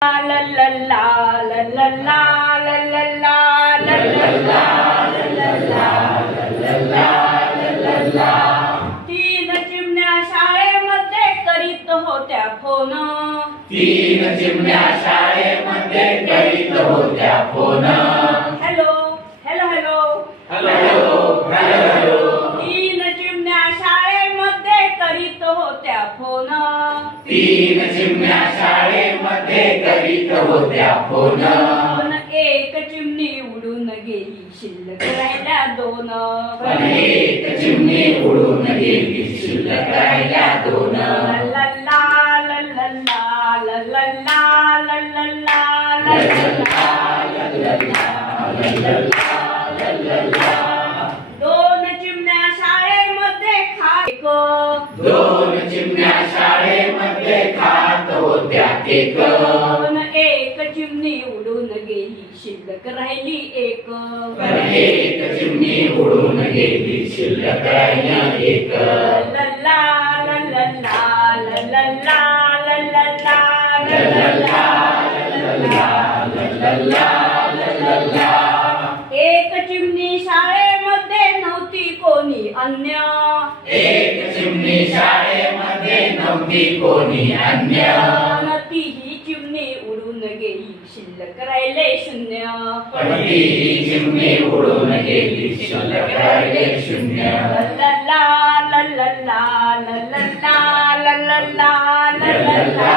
La la la la la la la la la la la la. तीन चिमण्या शाळेमध्ये करीत होत्या फोन. तीन चिमण्या शाळेमध्ये करीत होत्या phone. Hello hello hello hello hello hello. तीन चिमण्या शाळेमध्ये करीत होत्या फोन. तीन चिमण्या शाळेमध्ये करीत होत्या फोन. पण एक चिमणी उडून गेली, शिल्लक राहिल्या दोन. पण एक चिमणी उडून गेली, शिल्लक राहिल्या दोन. ला ला ला ला ला ला ला ला ला ला ला. दोन चिमण्या शाळेमध्ये खात. दोन चिमण्या शाळेमध्ये खात होत्या केक. पण एक चिमणी उडून गेली, शिल्लक राहिली एक. पण एक चिमणी उडून गेली, शिल्लक राहिली एक. ला ला ला ला ला ला ला ला ला ला. एक चिमणी शाळेमध्ये नव्हती कोणी अन्य. एक चिमणी शाळेमध्ये नव्हती कोणी अन्य. पण तीही चिमणी उडून गेली, शिल्लक राहिले शून्य. पण ती चिमणी उडून गेली, शिल्लक राहिले शून्य. ला ला ला ला ला ला ला ला ला ला ला ला ला.